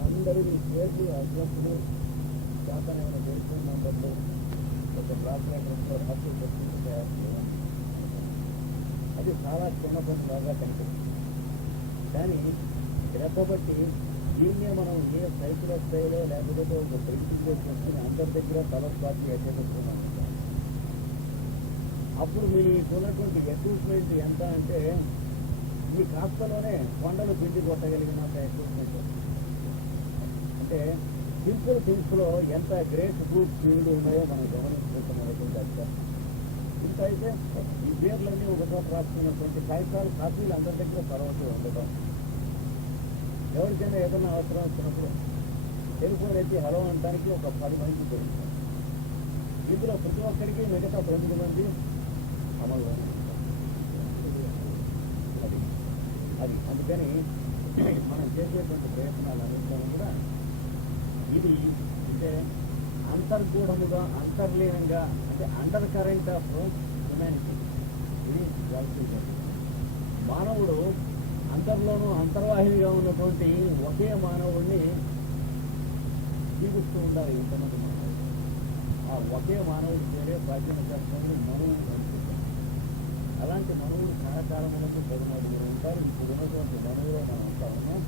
మనందరినీ చేసి అడ్రస్లు శాతనమైన టెలిఫోన్ నెంబర్లు ఒక బ్లాక్ లెటర్స్లో రాసి పెట్టుకుని తయారు చేయాలి. అది చాలా చిన్న పనిలాగా కనిపిస్తుంది. కానీ రెప్పబట్టి దీన్నే మనం ఏ సైకిల్ వస్తాయిలో లేకపోతే ఒక ప్రింటింగ్ చేసుకుని అందరి దగ్గర కలర్ కాపీ అట్టేస్తున్నాం. అప్పుడు మీకున్నటువంటి ఎక్విప్మెంట్ ఎంత అంటే మీ కాస్తలోనే కొండలు పిండి కొట్టగలిగినంత ఎక్విప్మెంట్. అంటే సింపుల్ థింగ్స్లో ఎంత గ్రేట్ గ్రూప్ ఫీల్డ్ ఉన్నాయో మనం గమనించుకుంటున్నటువంటి అర్థం. ఇంత అయితే ఈ పేర్లన్నీ ఒక చోట రాసుకున్నటువంటి కాపీలు అందరి దగ్గర తర్వాత ఉండటం. ఎవరికైనా ఏదైనా అవసరం వచ్చినప్పుడు టెలిఫోన్ అయితే హలో అనడానికి ఒక 10 మంది దొరుకుతారు. ఇందులో ప్రతి ఒక్కరికి మిగతా 9 మంది అమలు అది అందుకని మనం చేసేటువంటి ప్రయత్నాలు అన్నింటిలో కూడా ఇది అంటే అంతర్గూఢముగా అంతర్లీనంగా అంటే అండర్ కరెంట్ ఆఫ్ హ్యుమానిటీ ఇది మానవుడు అందరిలోనూ అంతర్వాహినిగా ఉన్నటువంటి ఒకే మానవుడిని జీవిస్తూ ఉండాలి. ఇంతమంది మానవుడు ఆ ఒకే మానవుడి పేరే ప్రాచీన శాస్త్రంలో మనువు అనుకుంటాం. అలాంటి మనువులు కాలకాలములకు 14 ఉంటారు. ఇప్పుడు ఉన్నటువంటి మనువులో మనం అంతా ఉన్నాం.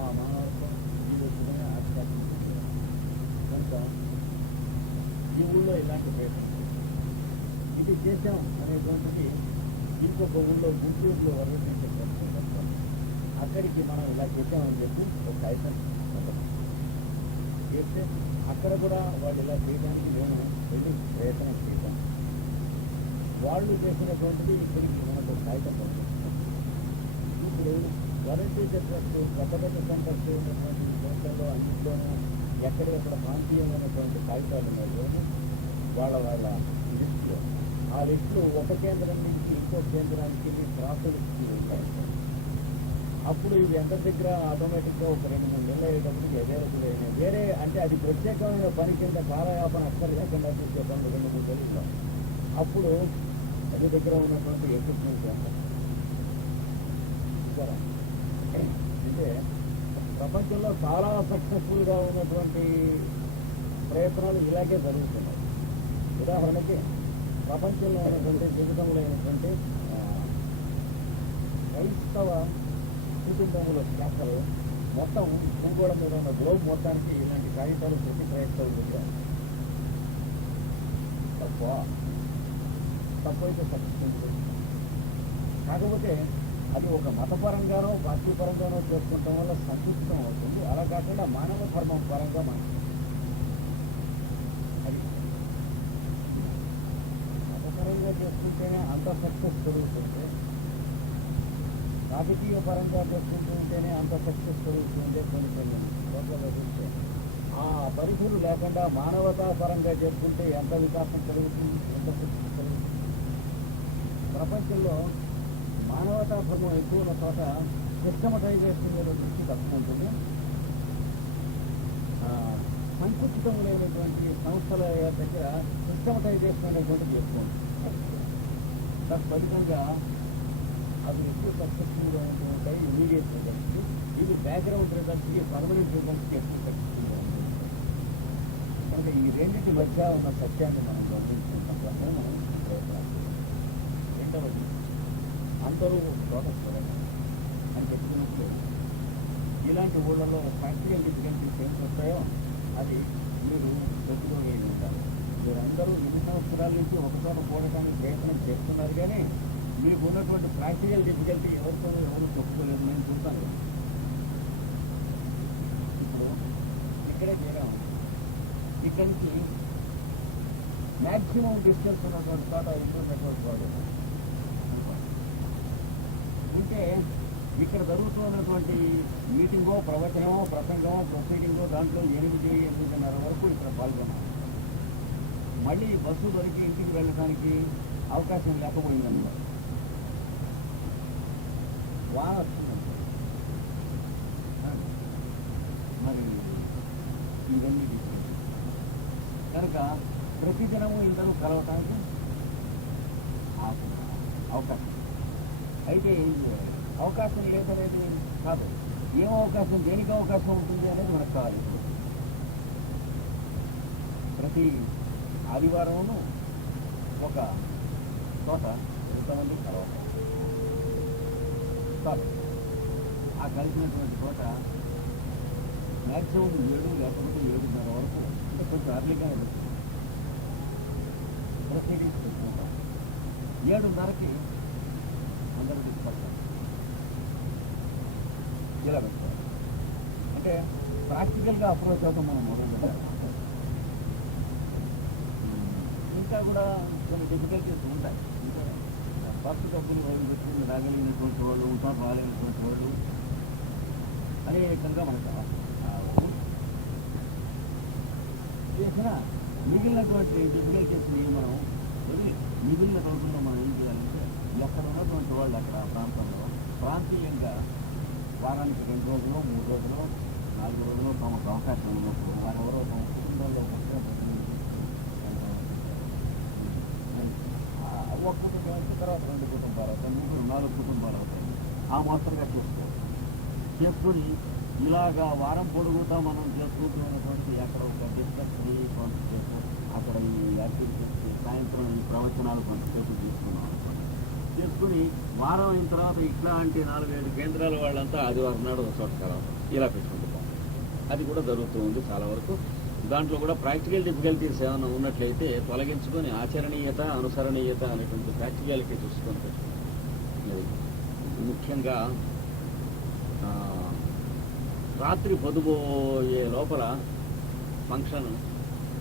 ఆ మానవత్వం జీవితమైన ఆధ్యాత్మిక కనుక ఈ ఊళ్ళో ఇలాంటి ప్రయత్నం ఇది చేశాం అనేటువంటిది ఇంకొక ఊళ్ళో గుంటూరులో వర్ణించే అక్కడికి మనం ఇలా చేసామని చెప్పి ఒక కాగితం చేస్తే అక్కడ కూడా వాళ్ళు ఇలా చేయడానికి మేము వెళ్ళి ప్రయత్నం చేశాం. వాళ్ళు చేసినటువంటిది ఇక్కడికి మనకు కాగితం పంపిస్తాం. ఇప్పుడు వాలంటీర్ సెక్టర్స్ కొత్త పెద్ద సెంటర్స్ ఉన్నటువంటి సంస్థల్లో అన్నింటిలోనూ ఎక్కడెక్కడ ప్రాంతీయమైనటువంటి కాగితాలు ఉన్నాయో వాళ్ళ లిస్టులో ఆ లిస్టులు ఒక కేంద్రం నుంచి ఇంకో కేంద్రానికి ప్రాసెస్ ఉంటాయి. అప్పుడు ఇవి ఎంత దగ్గర ఆటోమేటిక్గా ఒక 2-3 నెలలు అయ్యేటప్పుడు అవైలబుల్ అయినాయి. వేరే అంటే అది ప్రత్యేకమైన పని కింద కాలయాపన అక్కర్ లేకుండా చూసే పనులు 2-3 నెలలు. అప్పుడు అది దగ్గర ఉన్నటువంటి ఎక్విప్మెంట్ అంటే ప్రపంచంలో చాలా సక్సెస్ఫుల్గా ఉన్నటువంటి ప్రయత్నాలు ఇలాగే జరుగుతున్నాయి. ఉదాహరణకి ప్రపంచంలో ఉన్నటువంటి వివిధములైనటువంటి క్రైస్తవ కుటుంబముల శాఖలు మొత్తం భూగోళం మీద ఉన్న గ్లోబ్ మొత్తానికి ఇలాంటి కాగితాలు ప్రతి క్రైస్తవులు పెట్టారు. తప్పైతే సక్సెస్ఫుల్. కాకపోతే అది ఒక మతపరంగానో భక్తిపరంగానో చేసుకుంటాం వల్ల సంకుచితం అవుతుంది. అలా కాకుండా మానవ ధర్మం పరంగా మనం అది మతపరంగా చేసుకుంటేనే అంత సక్సెస్ జరుగుతుంది. రాజకీయ పరంగా చేసుకుంటుంటేనే అంత సక్సెస్ జరుగుతుంటే కొన్ని లోపల చూస్తే ఆ పరిధులు లేకుండా మానవతా పరంగా చేసుకుంటే ఎంత వికాసం కలుగుతుంది, ఎంత సక్సెస్ కలుగుతుంది. ప్రపంచంలో మానవతా ధర్మం ఎక్కువ ఉన్న చోట సిస్టమటైజేషన్ దృష్టి తక్కువ ఉంటుంది. సంకుచితం లేనటువంటి సంస్థల దగ్గర సిస్టమటైజేషన్ అనేటువంటిది ఎక్కువ ఉంటుంది. తత్ఫలితంగా అవి ఎక్కువ సక్సెస్ఫుల్గా ఉంటూ ఉంటాయి. ఇమీడియట్ రిజల్ట్స్ ఇవి బ్యాక్గ్రౌండ్ రిజల్ట్స్కి పర్మనెంట్ రిజల్ట్స్కి ఎక్కువ సక్సెస్ఫుల్గా ఉంటుంది. కనుక ఈ రెండింటి మధ్య ఉన్న సత్యాన్ని మనం గమనించుకుంటాం. మనం రెండవది అందరూ చోట చూడండి అని చెప్తున్నప్పుడు ఇలాంటి ఊళ్ళలో ప్రాక్టికల్ డిఫికల్టీస్ ఏం వస్తాయో అది మీరు చెప్పుకోగలిగి ఉంటారు. మీరందరూ 2 సంవత్సరాల నుంచి ఒక చోట పోవడానికి ప్రయత్నం చేస్తున్నారు. కానీ మీకు ఉన్నటువంటి ప్రాక్టికల్ డిఫికల్టీ ఎవరితో ఎవరు చెప్పుకోలేదు. నేను చూస్తాను. ఇప్పుడు ఇక్కడే చేరాము. ఇక్కడి నుంచి మ్యాక్సిమం డిస్టెన్స్ ఉన్నటువంటి చోట ఇంట్లో నెట్వర్క్ వాడేది ఉంటే ఇక్కడ జరుగుతున్నటువంటి మీటింగో ప్రవచనమో ప్రసంగమో ప్రొసీడింగో దాంట్లో 8-8:30 వరకు ఇక్కడ పాల్గొన్నాను. మళ్ళీ బస్సు దొరికి ఇంటికి వెళ్ళడానికి అవకాశం లేకపోయిందన్నమాట. వాన వస్తుందంటే మరి ఇవన్నీ కనుక ప్రతిదినము ఇంతలో కలవటానికి అవకాశం అయితే అవకాశం లేదనేది కాదు. ఏం అవకాశం, దేనికి అవకాశం ఉంటుంది అనేది మనకు కావాలి. ప్రతి ఆదివారమును ఒక చోట ఎంతమంది కలవాలి. ఆ కలిసినటువంటి చోట మ్యాక్సిమం 7 లేకపోతే 7:30 వరకు, అంటే కొంచెం అర్లీగానే పెట్టుకుంటాం. ప్రొసీడింగ్స్ పెట్టుకుంటాం. 7:30కి అందరూ తీసుకొస్తాం. ఇలా పెట్టుకోవాలి. అంటే ప్రాక్టికల్గా అప్రోచ్ అవుతాం మనం మొదలు పెట్టాలి. ఇంకా కూడా కొన్ని డిఫికల్టీస్ ఉంటాయి. ఫస్ట్ డబ్బులు వదిలిపెట్టుకుని రాగలిగినటువంటి వాళ్ళు, ఉంటా రాలేనటువంటి వాళ్ళు అనేకంగా మనకు చేసిన మిగిలినటువంటి డిఫికల్టీస్ని మనం మిగిలిన రోజుల్లో మనం ఏం చేయాలంటే ఎక్కడ ఉన్నటువంటి వాళ్ళు అక్కడ ఆ ప్రాంతంలో ప్రాంతీయంగా వారానికి 2 రోజులు, 3 రోజులు, 4 రోజులు తమకు అవకాశం ఉన్నప్పుడు వారెవరో తమ కుటుంబంలో ఒక కుటుంబం అయితే తర్వాత 2 కుటుంబాలు అవుతాయి, 3, 4 కుటుంబాలు అవుతాయి. ఆ మాత్రంగా చేసుకొని ఇలాగా వారం పొడుగుతా మనం చేసుకుంటున్నటువంటి అక్కడ ఒక డిస్కషన్ కొంతసేపు, అక్కడ ఈ యాక్టివిటీస్, సాయంత్రం ఈ ప్రవచనాలు కొంతసేపు తీసుకున్నాం అనుకోండి. చేసుకుని వారం అయిన తర్వాత ఇట్లాంటి 4-5 కేంద్రాల వాళ్ళంతా ఆదివారం నాడు ఒక చోట కలవడం ఇలా పెట్టుకుంటున్నాం. అది కూడా జరుగుతూ ఉంది చాలా వరకు. దాంట్లో కూడా ప్రాక్టికల్ డిఫికల్టీస్ ఏమైనా ఉన్నట్లయితే తొలగించుకొని ఆచరణీయత, అనుసరణీయత అనేటువంటి ప్రాక్టికాలిటీ చూసుకొని పెట్టుకుంటాం. ముఖ్యంగా రాత్రి పొద్దుపోయే లోపల ఫంక్షన్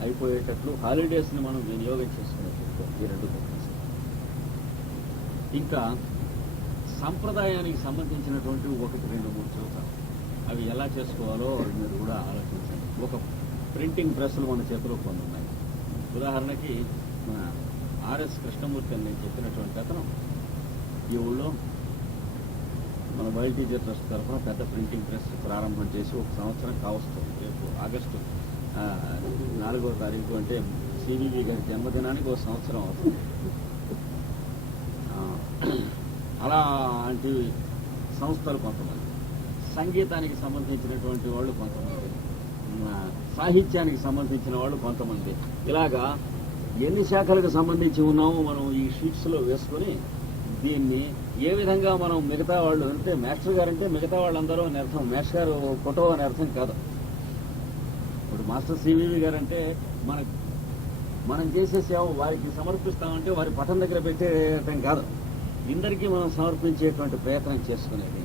అయిపోయేటట్లు హాలిడేస్ని మనం వినియోగం చేసుకునేటట్లు ఈ 2 ప్రోగ్రామ్స్. ఇంకా సంప్రదాయానికి సంబంధించినటువంటి 1, 2, 3 చూద్దాం. అవి ఎలా చేసుకోవాలో మీరు కూడా ఆలోచించండి. ఒక ప్రింటింగ్ ప్రెస్లు మన చేతిలో కొన్ని ఉన్నాయి. ఉదాహరణకి మన ఆర్ఎస్ కృష్ణమూర్తి అని నేను చెప్పినటువంటి అతను ఈ ఊళ్ళో మన వైల్డ్ టీచర్ ట్రస్ట్ తరఫున పెద్ద ప్రింటింగ్ ప్రెస్ ప్రారంభం చేసి 1 సంవత్సరం కావస్తుంది. రేపు ఆగస్టు 4వ తారీఖు అంటే సివివి గారి జన్మదినానికి 1 సంవత్సరం అవుతుంది. అలాంటి సంస్థలు కొంతమంది, సంగీతానికి సంబంధించినటువంటి వాళ్ళు కొంతమంది, సాహిత్యానికి సంబంధించిన వాళ్ళు కొంతమంది, ఇలాగా ఎన్ని శాఖలకు సంబంధించి ఉన్నామో మనం ఈ షీట్స్లో వేసుకొని దీన్ని ఏ విధంగా మనం మిగతా వాళ్ళు అంటే మాస్టర్ గారు అంటే మిగతా వాళ్ళందరూ అని అర్థం, మాస్టర్ గారు ఫోటో అని అర్థం కాదు. ఇప్పుడు మాస్టర్ సివివి గారు అంటే మనం చేసే సేవ వారికి సమర్పిస్తామంటే వారి పట్టం దగ్గర పెట్టేయటం కాదు, ఇందరికీ మనం సమర్పించేటువంటి ప్రయత్నం చేసుకునేది.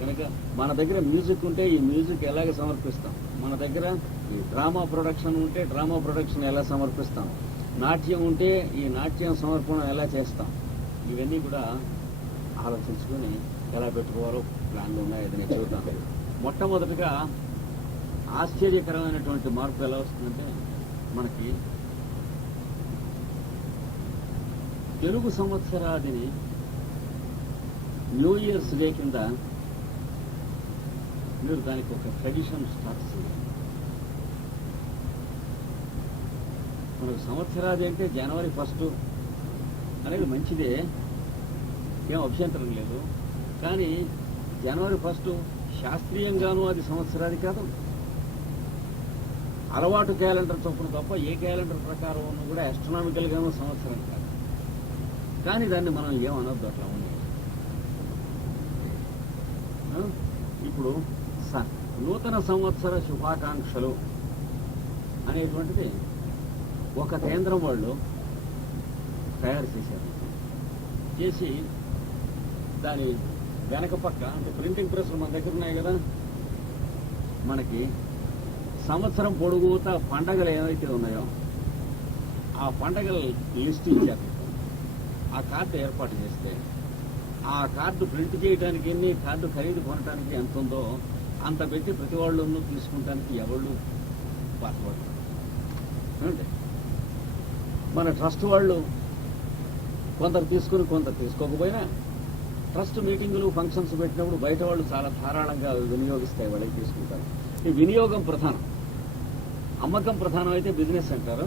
కనుక మన దగ్గర మ్యూజిక్ ఉంటే ఈ మ్యూజిక్ ఎలాగ సమర్పిస్తాం, మన దగ్గర ఈ డ్రామా ప్రొడక్షన్ ఉంటే డ్రామా ప్రొడక్షన్ ఎలా సమర్పిస్తాం, నాట్యం ఉంటే ఈ నాట్యం సమర్పణ ఎలా చేస్తాం, ఇవన్నీ కూడా ఆలోచించుకొని ఎలా పెట్టుకోవాలో ప్లాన్లు ఉన్నాయి. అది నేను చూద్దాం. మొట్టమొదటిగా ఆశ్చర్యకరమైనటువంటి మార్పు ఎలా వస్తుందంటే మనకి తెలుగు సంవత్సరాదిని న్యూ ఇయర్స్ డే కింద మీరు దానికి ఒక ట్రెడిషన్ స్టార్ట్ చేయాలి. మనకు సంవత్సరాది అంటే జనవరి 1 అనేది మంచిదే, ఏం అభ్యంతరం లేదు. కానీ జనవరి 1 శాస్త్రీయంగానూ అది సంవత్సరాది కాదు, అలవాటు క్యాలెండర్ చొప్పున తప్ప ఏ క్యాలెండర్ ప్రకారం ఉన్న కూడా ఆస్ట్రానామికల్గానూ సంవత్సరం కాదు. కానీ దాన్ని మనం ఏమనొద్దు, అట్లా ఉంది. ఇప్పుడు నూతన సంవత్సర శుభాకాంక్షలు అనేటువంటిది ఒక కేంద్రం వాళ్ళు తయారు చేశారు. చేసి దాని వెనక పక్క అంటే ప్రింటింగ్ ప్రెస్లు మన దగ్గర ఉన్నాయి కదా, మనకి సంవత్సరం పొడుగుతా పండగలు ఏవైతే ఉన్నాయో ఆ పండగల లిస్టు ఇచ్చారు. ఆ కార్డు ఏర్పాటు చేస్తే ఆ కార్డు ప్రింట్ చేయడానికి ఎన్ని, కార్డు ఖరీదు కొనడానికి ఎంత ఉందో అంత పెట్టి ప్రతి వాళ్ళు తీసుకుంటానికి ఎవళ్ళు పాల్పడతారు. అంటే మన ట్రస్ట్ వాళ్ళు కొందరు తీసుకుని కొందరు తీసుకోకపోయినా ట్రస్ట్ మీటింగులు ఫంక్షన్స్ పెట్టినప్పుడు బయట వాళ్ళు చాలా ధారాళంగా వినియోగిస్తాయి, వాళ్ళకి తీసుకుంటారు. ఈ వినియోగం ప్రధానం, అమ్మకం ప్రధానం అయితే బిజినెస్ అంటారు.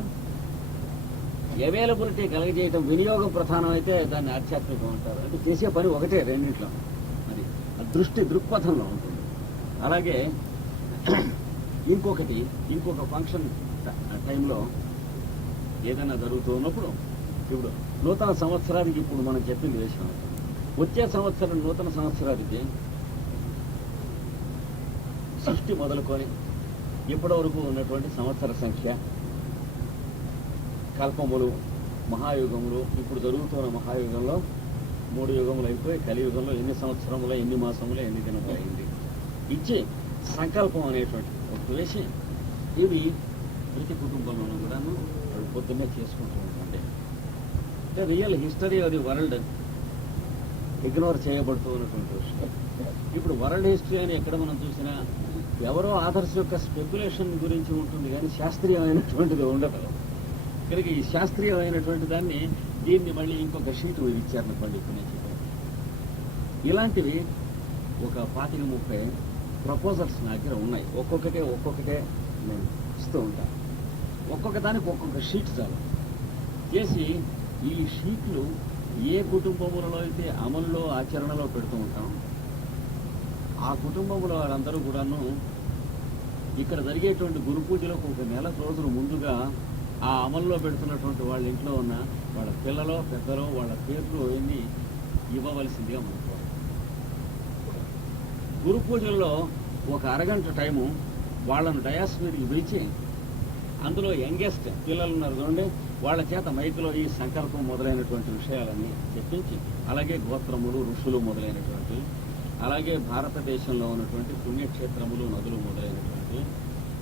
అవైలబిలిటీ కలగజేయటం వినియోగం ప్రధానం అయితే దాన్ని ఆధ్యాత్మికం అంటారు. అంటే చేసే పని ఒకటే రెండింట్లో, అది దృష్టి దృక్పథంలో ఉంటుంది. అలాగే ఇంకొక ఫంక్షన్ టైంలో ఏదైనా జరుగుతూ ఉన్నప్పుడు ఇప్పుడు నూతన సంవత్సరానికి ఇప్పుడు మనం చెప్పింది వేసాం. వచ్చే సంవత్సరం నూతన సంవత్సరానికి సృష్టి మొదలుకొని ఇప్పటి వరకు ఉన్నటువంటి సంవత్సర సంఖ్య, కల్పములు, మహాయుగములు, ఇప్పుడు జరుగుతున్న మహాయుగంలో 3 యుగములు అయిపోయి కలియుగంలో ఎన్ని సంవత్సరములు, ఎన్ని మాసములు, ఎన్ని దినములు అయింది ఇచ్చి సంకల్పం అనేటువంటి ఒకటి వేసి ఇవి ప్రతి కుటుంబంలోనూ కూడాను వాళ్ళు పొద్దున్నే చేసుకుంటూ ఉంటుంది. అంటే real history of the world ignore చేయబడుతూ ఉన్నటువంటి విషయం. ఇప్పుడు వరల్డ్ హిస్టరీ అని ఎక్కడ మనం చూసినా ఎవరో ఆథర్స్ యొక్క స్పెక్యులేషన్ గురించి ఉంటుంది కానీ శాస్త్రీయమైనటువంటిది ఉండదు. ఇక్కడికి ఈ శాస్త్రీయమైనటువంటి దీన్ని మళ్ళీ ఇంకొక షీట్ ఇచ్చారనుకోండి. ఇప్పుడు నేను చెప్పాను ఇలాంటివి ఒక 25-30 ప్రపోజల్స్ నా దగ్గర ఉన్నాయి. ఒక్కొక్కటే నేను ఇస్తూ ఉంటాను. ఒక్కొక్క దానికి ఒక్కొక్క షీట్ చాలు చేసి ఈ షీట్లు ఏ కుటుంబములలో అయితే అమలులో ఆచరణలో పెడుతూ ఉంటాం ఆ కుటుంబంలో వారందరూ కూడాను ఇక్కడ జరిగేటువంటి గురు పూజలకు 1 నెల రోజులు ముందుగా ఆ అమల్లో పెడుతున్నటువంటి వాళ్ళ ఇంట్లో ఉన్న వాళ్ళ పిల్లలో పెద్దలో వాళ్ళ పేర్లు అవన్నీ ఇవ్వవలసిందిగా మనకు గురు పూజల్లో 1 అరగంట టైము వాళ్ళను డయాస్ మీదకి పిలిచి అందులో యంగెస్ట్ పిల్లలు ఉన్నారు చూడండి వాళ్ళ చేత మైకులో ఈ సంకల్పం మొదలైనటువంటి విషయాలన్నీ చెప్పించి అలాగే గోత్రములు, ఋషులు మొదలైనటువంటి, అలాగే భారతదేశంలో ఉన్నటువంటి పుణ్యక్షేత్రములు, నదులు మొదలైనటువంటి,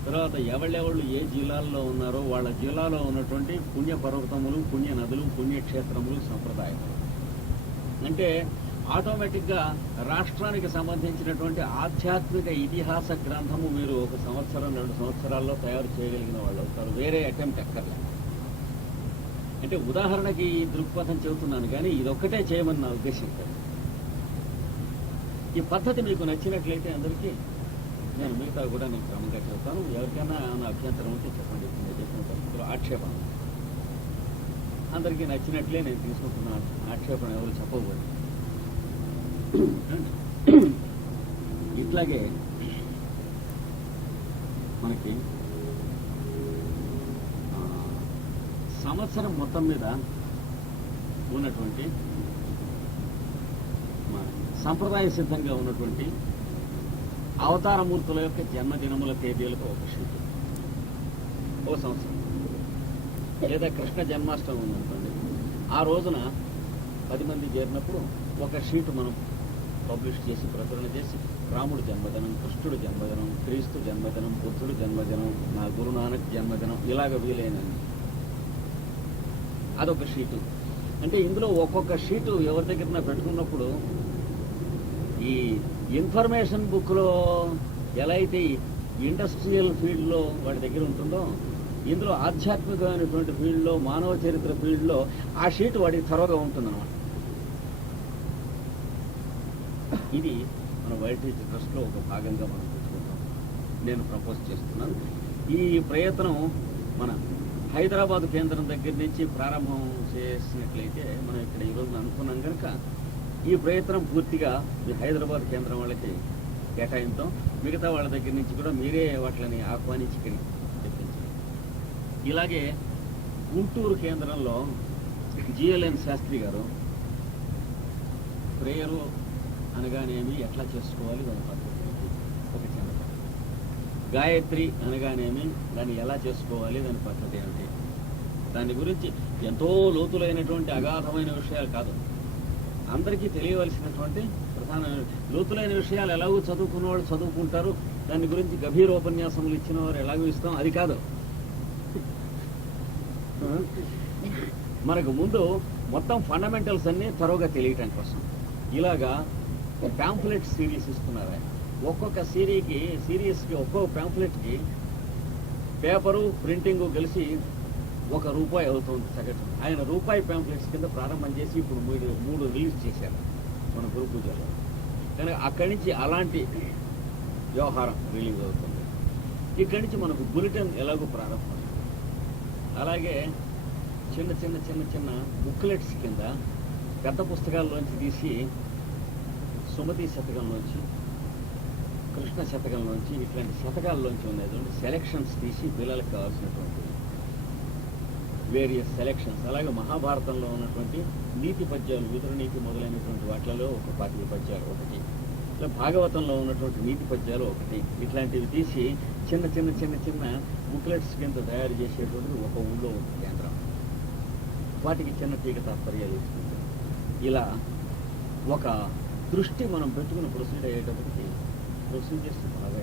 తర్వాత ఎవళ్ళెవళ్ళు ఏ జిల్లాల్లో ఉన్నారో వాళ్ళ జిల్లాలో ఉన్నటువంటి పుణ్య పర్వతములు, పుణ్య నదులు, పుణ్యక్షేత్రములు, సంప్రదాయములు. అంటే ఆటోమేటిక్గా రాష్ట్రానికి సంబంధించినటువంటి ఆధ్యాత్మిక ఇతిహాస గ్రంథము మీరు 1 సంవత్సరం 2 సంవత్సరాల్లో తయారు చేయగలిగిన వాళ్ళు అవుతారు. వేరే అటెంప్ట్ ఎక్కర్లేదు. అంటే ఉదాహరణకి ఈ దృక్పథం చెబుతున్నాను కానీ ఇదొక్కటే చేయమని నా ఉద్దేశం కాదు. ఈ పద్ధతి మీకు నచ్చినట్లయితే అందరికీ నేను మిగతా కూడా నేను క్రమంగా చెబుతాను. ఎవరికైనా నా అభ్యంతరం ఉంటే చెప్పండి. నేను చెప్పిన పద్ధతిలో ఆక్షేపణ అందరికీ నచ్చినట్లే నేను తీసుకుంటున్నాను. ఆక్షేపణ ఎవరు చెప్పకూడదు. ఇట్లాగే మనకి సంవత్సరం మొత్తం మీద ఉన్నటువంటి సంప్రదాయ సిద్ధంగా ఉన్నటువంటి అవతారమూర్తుల యొక్క జన్మదినముల తేదీలకు ఒక షీట్, ఓ సంవత్సరం. లేదా కృష్ణ జన్మాష్టమి ఉందనుకోండి, ఆ రోజున 10 మంది చేరినప్పుడు ఒక షీట్ మనం పబ్లిష్ చేసి ప్రచురణ చేసి రాముడు జన్మదినం, కృష్ణుడు జన్మదినం, క్రీస్తు జన్మదినం, బుద్ధుడు జన్మదినం, నా గురునానక్ జన్మదినం, ఇలాగ వీలైనది అదొక షీటు. అంటే ఇందులో ఒక్కొక్క షీటు ఎవరి దగ్గర పెట్టుకున్నప్పుడు ఈ ఇన్ఫర్మేషన్ బుక్లో ఎలా అయితే ఇండస్ట్రియల్ ఫీల్డ్లో వాడి దగ్గర ఉంటుందో ఇందులో ఆధ్యాత్మికమైనటువంటి ఫీల్డ్లో, మానవ చరిత్ర ఫీల్డ్లో ఆ షీట్ వాడికి త్వరగా ఉంటుందన్నమాట. ఇది మన వైల్డ్ రీచ్ ట్రస్ట్లో ఒక భాగంగా మనం తెచ్చుకుంటాం. నేను ప్రపోజ్ చేస్తున్నాను. ఈ ప్రయత్నం మన హైదరాబాద్ కేంద్రం దగ్గర నుంచి ప్రారంభం చేసినట్లయితే మనం ఇక్కడ ఈరోజు అనుకున్నాం కనుక ఈ ప్రయత్నం పూర్తిగా మీ హైదరాబాద్ కేంద్రం వాళ్ళకి కేటాయించాం. మిగతా వాళ్ళ దగ్గర నుంచి కూడా మీరే వాటిని ఆహ్వానించి ఇక్కడికి తెప్పించారు. ఇలాగే గుంటూరు కేంద్రంలో జిఎల్ఎన్ శాస్త్రి గారు ప్రేయరు అనగానేమి ఎట్లా చేసుకోవాలి దాని పద్ధతి ఒక చిన్న గాయత్రి అనగానేమి దాన్ని ఎలా చేసుకోవాలి దాని పద్ధతి ఏమిటి, దాని గురించి ఎంతో లోతులైనటువంటి అగాధమైన విషయాలు కాదు, అందరికీ తెలియవలసినటువంటి ప్రధానమైన లోతులైన విషయాలు ఎలాగో చదువుకున్న వాళ్ళు చదువుకుంటారు. దాని గురించి గభీరోపన్యాసములు ఇచ్చిన వారు ఎలాగో ఇస్తాం, అది కాదు. మనకు ముందు మొత్తం ఫండమెంటల్స్ అన్నీ త్వరగా తెలియటం కోసం ఇలాగా ప్యాంఫ్లెట్ సిరీస్ ఇస్తున్నారు. ఒక్కొక్క సిరీస్కి ఒక్కొక్క ప్యాంఫ్లెట్కి పేపరు ప్రింటింగ్ కలిసి ₹1 అవుతుంది సగటు. ఆయన రూపాయి ప్యాంఫ్లెట్స్ కింద ప్రారంభం చేసి ఇప్పుడు 3 రిలీజ్ చేశారు మన గురు పూజలో. కానీ అక్కడి నుంచి అలాంటి వ్యవహారం రిలీజ్ అవుతుంది. ఇక్కడి నుంచి మనకు బులెటిన్ ఎలాగో ప్రారంభం. అలాగే చిన్న చిన్న చిన్న చిన్న బుక్లెట్స్ కింద పెద్ద పుస్తకాల్లోంచి తీసి సుమతి శతకంలోంచి, కృష్ణ శతకంలోంచి ఇట్లాంటి శతకాల్లోంచి ఉన్నటువంటి సెలెక్షన్స్ తీసి పిల్లలకు కావాల్సినటువంటి వేరియస్ సెలెక్షన్స్, అలాగే మహాభారతంలో ఉన్నటువంటి నీతి పద్యాలు, విదురనీతి మొదలైనటువంటి వాటిలలో ఒక 25 పద్యాలు ఒకటి, ఇట్లా భాగవతంలో ఉన్నటువంటి నీతి పద్యాలు ఒకటి, ఇట్లాంటివి తీసి చిన్న చిన్న చిన్న చిన్న బుక్లెట్స్ కింద తయారు చేసేటువంటిది ఒక ఊళ్ళో ఒక కేంద్రం. వాటికి చిన్న తీగ తాత్పర్యాలు ఇస్తుంది. ఇలా ఒక దృష్టి మనం పెట్టుకుని ప్రొసీడ్ అయ్యేటప్పటికి ప్రొసీజర్స్ బాగా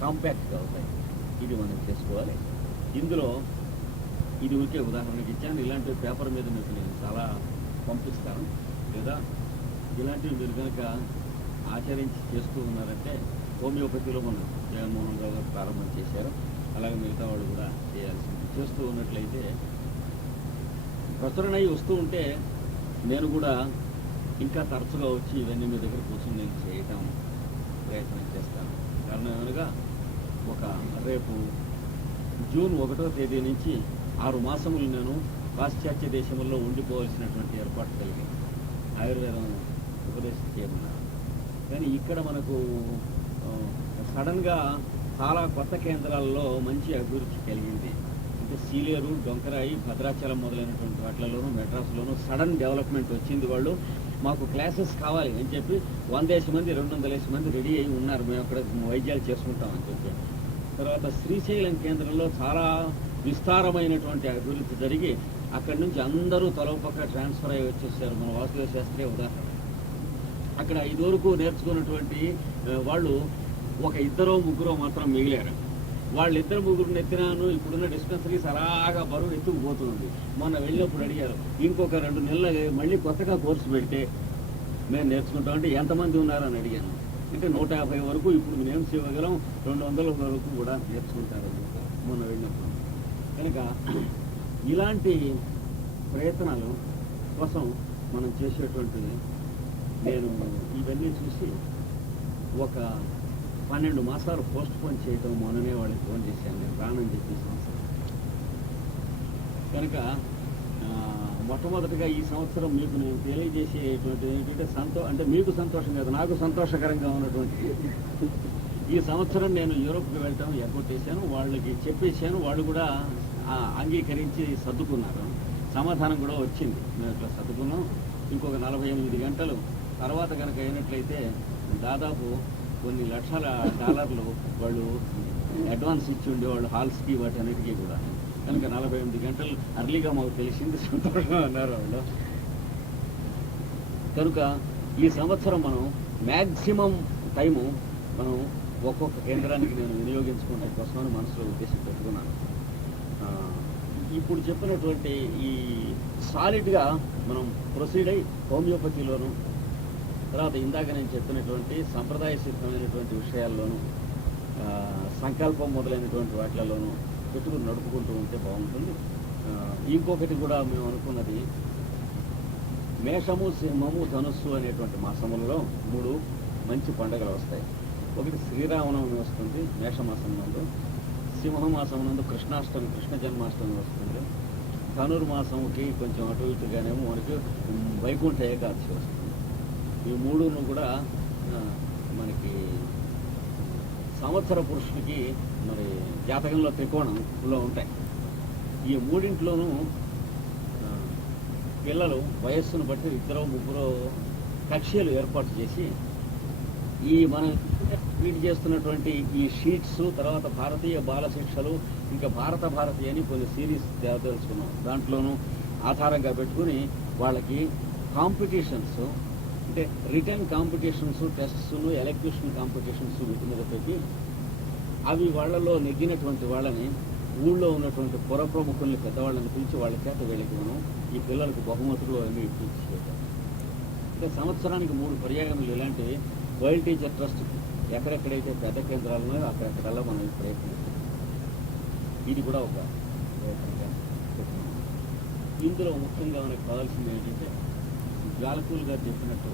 కాంపాక్ట్గా అవుతాయి. ఇది మనం చేసుకోవాలి. ఇందులో ఇది ఒకే ఉదాహరణకి ఇచ్చాను. ఇలాంటి పేపర్ మీద మీకు నేను చాలా పంపిస్తాను. లేదా ఇలాంటివి మీరు కనుక ఆచరించి చేస్తూ ఉన్నారంటే హోమియోపతిలో మనం జగన్మోహన్ రావు గారు ప్రారంభం చేశారు. అలాగే మిగతా వాళ్ళు కూడా చేయాల్సింది. చేస్తూ ఉన్నట్లయితే ప్రచురణ అయి వస్తూ ఉంటే నేను కూడా ఇంకా తరచుగా వచ్చి ఇవన్నీ మీ దగ్గర కూర్చొని నేను చేయటం ప్రయత్నం చేస్తాను. కారణం ఏమనగా రేపు జూన్ 1వ తేదీ నుంచి 6 మాసములు నేను పాశ్చాత్య దేశంలో ఉండిపోవాల్సినటువంటి ఏర్పాటు కలిగింది. ఆయుర్వేదం ఉపదేశం చేయమన్నారు. కానీ ఇక్కడ మనకు సడన్గా చాలా కొత్త కేంద్రాల్లో మంచి అభివృద్ధి కలిగింది. అంటే సీలేరు, డొంకరాయి, భద్రాచలం మొదలైనటువంటి వాటిలోనూ మెడ్రాస్లోనూ సడన్ డెవలప్మెంట్ వచ్చింది. వాళ్ళు మాకు క్లాసెస్ కావాలి అని చెప్పి 100 మంది 200 మంది రెడీ అయి ఉన్నారు. మేము అక్కడ వైద్యాలు చేసుకుంటామని చెప్పి. తర్వాత శ్రీశైలం కేంద్రంలో చాలా విస్తారమైనటువంటి అభివృద్ధి జరిగి అక్కడి నుంచి అందరూ తలపక్క ట్రాన్స్ఫర్ అయ్యి వచ్చేసారు. మన వాసుదేవ శాస్త్రి ఉదాహరణ. అక్కడ ఇదివరకు నేర్చుకున్నటువంటి వాళ్ళు ఒక 2-3 మాత్రం మిగిలారు. వాళ్ళిద్దరు ముగ్గురు ఎత్తినాను. ఇప్పుడున్న డిస్పెన్సరీస్ అలాగా బరువు ఎత్తుకుపోతుంది. మొన్న వెళ్ళినప్పుడు అడిగారు, ఇంకొక 2 నెలలు మళ్ళీ కొత్తగా కోర్సు పెడితే మేము నేర్చుకుంటామంటే ఎంతమంది ఉన్నారని అడిగాను. అంటే 150 వరకు ఇప్పుడు మేము ఇవ్వగలం, 200 వరకు కూడా నేర్చుకుంటారు మొన్న వెళ్ళినప్పుడు. కనుక ఇలాంటి ప్రయత్నాలు కోసం మనం చేసేటువంటి నేను ఇవన్నీ చూసి ఒక 12 మాసాలు పోస్ట్ పోన్ చేయటం మొన్ననే వాళ్ళకి ఫోన్ చేశాను. నేను రానని చెప్పేసి. కనుక మొట్టమొదటిగా ఈ సంవత్సరం మీకు నేను తెలియజేసేటువంటి ఏంటంటే అంటే మీకు సంతోషం కాదు, నాకు సంతోషకరంగా ఉన్నటువంటి ఈ సంవత్సరం నేను యూరోప్కి వెళ్ళటం ఎగ్గొట్టేశాను. వాళ్ళకి చెప్పేశాను. వాళ్ళు కూడా అంగీకరించి సర్దుకున్నారు. సమాధానం కూడా వచ్చింది. మేము ఇట్లా సర్దుకున్నాం. ఇంకొక 48 గంటలు తర్వాత కనుక అయినట్లయితే దాదాపు కొన్ని లక్షల డాలర్లు వాళ్ళు అడ్వాన్స్ ఇచ్చి ఉండేవాళ్ళు హాల్స్కి వాటి అన్నిటికీ కూడా. కనుక 48 గంటలు అర్లీగా మాకు తెలిసింది, సంతోషంగా అన్నారు వాళ్ళు. కనుక ఈ సంవత్సరం మనం మ్యాక్సిమం టైము మనం ఒక్కొక్క కేంద్రానికి నేను వినియోగించుకునే కోసమని మనసులో ఉద్దేశం పెట్టుకున్నాను. ఇప్పుడు చెప్పినటువంటి ఈ సాలిడ్గా మనం ప్రొసీడ్ అయ్యి హోమియోపతిలోను, తర్వాత ఇందాక నేను చెప్పినటువంటి సంప్రదాయ సిద్ధమైనటువంటి విషయాల్లోనూ, సంకల్పం మొదలైనటువంటి వాటిలోనూ పెట్టుకుని నడుపుకుంటూ ఉంటే బాగుంటుంది. ఇంకొకటి కూడా మేము అనుకున్నది, మేషము, సింహము, ధనుస్సు అనేటువంటి మాసములలో 3 మంచి పండుగలు వస్తాయి. ఒకటి శ్రీరామనవమి వస్తుంది మేషమాసం నందు, సింహమాసం నందు కృష్ణాష్టమి, కృష్ణ జన్మాష్టమి వస్తుంది. ధనుర్మాసంకి కొంచెం అటు ఇటుగానేమో మనకి వైకుంఠ ఏకాదశి వస్తుంది. ఈ 3ను కూడా మనకి సంవత్సర పురుషుడికి మరి జాతకంలో త్రికోణంలో ఉంటాయి. ఈ 3ఇంట్లోనూ పిల్లలు వయస్సును బట్టి 2-3 కక్ష్యలు ఏర్పాటు చేసి ఈ మనం ఫీడ్ చేస్తున్నటువంటి ఈ షీట్స్, తర్వాత భారతీయ బాల శిక్షలు, ఇంకా భారతి అని కొన్ని సిరీస్ తెలుసుకున్నాం. దాంట్లోనూ ఆధారంగా పెట్టుకుని వాళ్ళకి కాంపిటీషన్స్, అంటే return competitions, tests, elocution competitions వీటి మీద పెట్టి అవి వాళ్ళలో నెగ్గినటువంటి వాళ్ళని ఊళ్ళో ఉన్నటువంటి పుర ప్రముఖుల్ని, పెద్దవాళ్ళని పిలిచి వాళ్ళ చేత వీళ్ళకి మనం ఈ పిల్లలకు బహుమతులు అన్నీ ఇప్పించేద్దాం. అంటే సంవత్సరానికి 3 పర్యాయములు ఇలాంటివి వైల్డ్ టీచర్ ట్రస్ట్ ఎక్కడెక్కడైతే పెద్ద కేంద్రాలు ఉన్నాయో అక్కడెక్కడల్లా మనం ప్రయత్నిస్తాం. ఇది కూడా ఒక ప్రయత్నంగా చెప్తున్నాం. ఇందులో ముఖ్యంగా మనకు కావాల్సింది ఏంటంటే జాలకూల్ గారు చెప్పినట్టు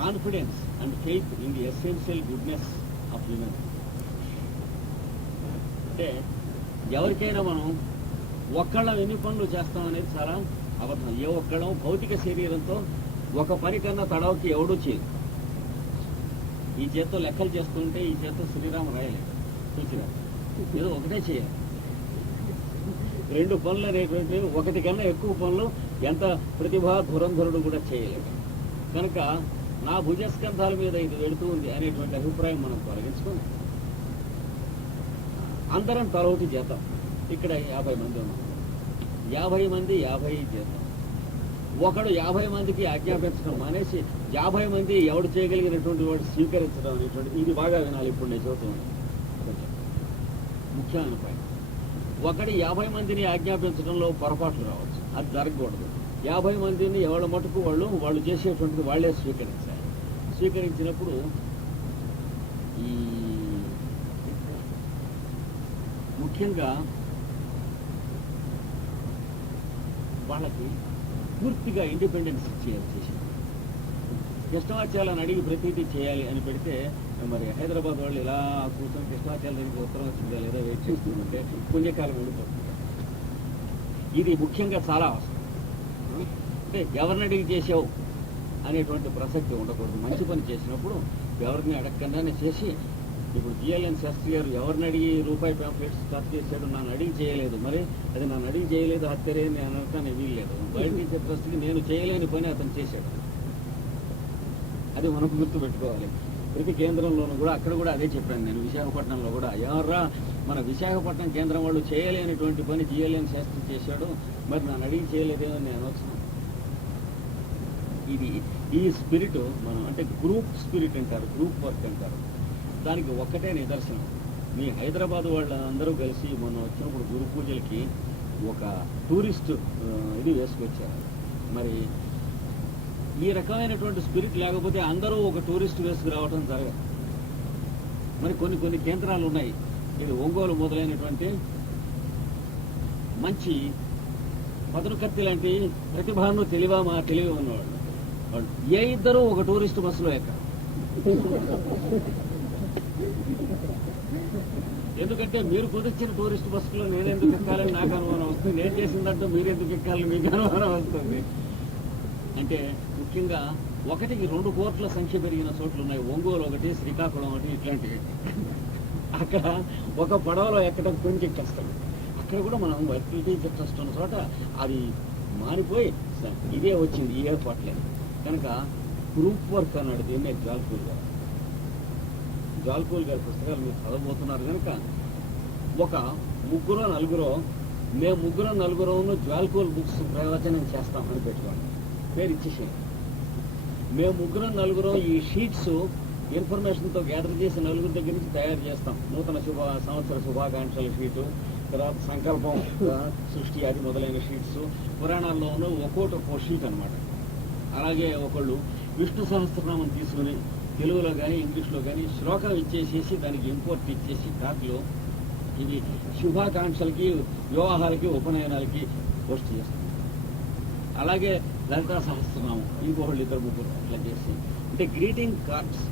confidence and faith in the essential goodness of human. అంటే ఎవరికైనా మనం ఒక్కళ్ళం ఎన్ని పనులు చేస్తాం అనేది చాలా అబద్ధం. ఏ ఒక్కళ్ళం భౌతిక శరీరంతో ఒక పని కన్నా తడవకి ఎవడూ చేయదు. ఈ చేత్తో లెక్కలు చేస్తుంటే ఈ చేత్తో శ్రీరామ రాయలేదు, చూసిరాదు, ఏదో ఒకటే చేయాలి. రెండు పనులు అనేటువంటి ఒకటి కన్నా ఎక్కువ పనులు ఎంత ప్రతిభా ధురంధరుడు కూడా చేయలేడు. కనుక నా భుజస్కంధాల మీద ఇది వెళుతూ ఉంది అనేటువంటి అభిప్రాయం మనం తొలగించుకొని అందరం తలొకటి చేద్దాం. ఇక్కడ 50 మంది ఉన్నాం, 50 మంది 50 చేద్దాం. ఒకడు 50 మందికి ఆజ్ఞాపించడం మానేసి 50 మంది ఎవడు చేయగలిగినటువంటి వాడు స్వీకరించడం అనేటువంటి ఇది బాగా వినాలి. ఇప్పుడు నేను చదువుతున్నాను కొంచెం ముఖ్యమైన పాయింట్. ఒకటి 50 మందిని ఆజ్ఞాపించడంలో పొరపాట్లు రావచ్చు, అది జరగకూడదు. 50 మందిని ఎవరి మటుకు వాళ్ళు చేసేటువంటిది వాళ్ళే స్వీకరించాలి. స్వీకరించినప్పుడు ఈ ముఖ్యంగా వాళ్ళకి పూర్తిగా ఇండిపెండెన్స్ చేసింది. కృష్ణమాచార్యాలను అడిగి ప్రతిదీ చేయాలి అని పెడితే మరి హైదరాబాద్ వాళ్ళు ఇలా కూర్చొని కృష్ణమాచార్య దగ్గరికి ఉత్తరం వచ్చిందా లేదా వెయిట్ చేస్తుందంటే పుణ్యకాలం వెళ్ళిపోతుంది. ఇది ముఖ్యంగా చాలా అవసరం. అంటే ఎవరిని అడిగి చేసావు అనేటువంటి ప్రసక్తి ఉండకూడదు. మంచి పని చేసినప్పుడు ఎవరిని అడగకుండానే చేసి, ఇప్పుడు జిఎల్ఎన్ శాస్త్రి గారు ఎవరిని అడిగి రూపాయి ప్యాంప్లెట్స్ ఖర్చు చేశాడు, నన్ను అడిగి చేయలేదు. మరి అది నన్ను అడిగి చేయలేదు, హత్యరే అని అనటానికి వీల్లేదు. బయట టీచర్ ట్రస్ట్కి నేను చేయలేని పని అతను చేశాడు. అది మనకు గుర్తుపెట్టుకోవాలి. ప్రతి కేంద్రంలోనూ కూడా అక్కడ కూడా అదే చెప్పాను నేను. విశాఖపట్నంలో కూడా ఎవర్రా మన విశాఖపట్నం కేంద్రం వాళ్ళు చేయలేనటువంటి పని జిఎల్ఎన్ శాస్త్రి చేశాడు, మరి నన్ను అడిగి చేయలేదేమో నేను అనవసరం. ఇది ఈ స్పిరిట్ మనం అంటే గ్రూప్ స్పిరిట్ అంటారు, గ్రూప్ వర్క్ అంటారు. దానికి ఒక్కటే నిదర్శనం. మీ హైదరాబాద్ వాళ్ళందరూ కలిసి మొన్న వచ్చినప్పుడు గురు పూజలకి ఒక టూరిస్ట్ ఇది వేసుకొచ్చారు. మరి ఈ రకమైనటువంటి స్పిరిట్ లేకపోతే అందరూ ఒక టూరిస్ట్ వేసుకురావటం జరగదు. మరి కొన్ని కేంద్రాలు ఉన్నాయి. ఇది ఒంగోలు మొదలైనటువంటి మంచి పదునుకత్తి లాంటి ప్రతిభను తెలివి ఉన్నవాళ్ళు వాళ్ళు ఏ ఇద్దరు ఒక టూరిస్ట్ బస్సులో ఎక్కారు. ఎందుకంటే మీరు కుదిర్చిన టూరిస్ట్ బస్సులో నేనెందుకు ఎక్కాలని నాకు అనుమానం వస్తుంది, నేను చేసిందంటూ మీరెందుకు ఎక్కాలని మీకు అనుమానం వస్తుంది. అంటే ముఖ్యంగా 1కి 2 కోట్ల సంఖ్య పెరిగిన చోట్లు ఉన్నాయి. ఒంగోలు ఒకటి, శ్రీకాకుళం ఒకటి, ఇట్లాంటివి. అక్కడ ఒక పడవలో ఎక్కడం కొంచెం కష్టం. అక్కడ కూడా మనం వర్కింగ్ టీచర్ ట్రస్ట్ ఉన్న చోట అది మారిపోయి ఇదే వచ్చింది, ఈ ఏర్పాట్లేదు. కనుక గ్రూప్ వర్క్ అన్నాడు దీన్నే జాల్పూల్ గారు. జాల్పూల్ గారి పుస్తకాలు మీరు చదవబోతున్నారు కనుక ఒక 3-4 మేము 3-4 జాల్పూల్ బుక్స్ ప్రయోజనం చేస్తాం అని పెట్టుకోండి, పేరు ఇచ్చేసేయండి. మేము 3-4 ఈ షీట్స్ ఇన్ఫర్మేషన్తో గ్యాదర్ చేసి 4 దగ్గర నుంచి తయారు చేస్తాం. నూతన సంవత్సర శుభాకాంక్షల షీటు, తర్వాత సంకల్పం సృష్టి అది మొదలైన షీట్స్. పురాణాల్లోనూ ఒక్కో షీట్ అనమాట. అలాగే ఒకళ్ళు విష్ణు సహస్రనామం తీసుకుని తెలుగులో కానీ ఇంగ్లీష్లో కానీ శ్లోకం ఇచ్చేసేసి దానికి ఇంపోర్ట్ ఇచ్చేసి కార్డులో ఇది శుభాకాంక్షలకి, వివాహాలకి, ఉపనయనాలకి పోస్ట్ చేస్తాం. అలాగే లలితా సహస్రనామం ఇంకొకళ్ళు 2-3 అట్లా చేసి అంటే గ్రీటింగ్ కార్డ్స్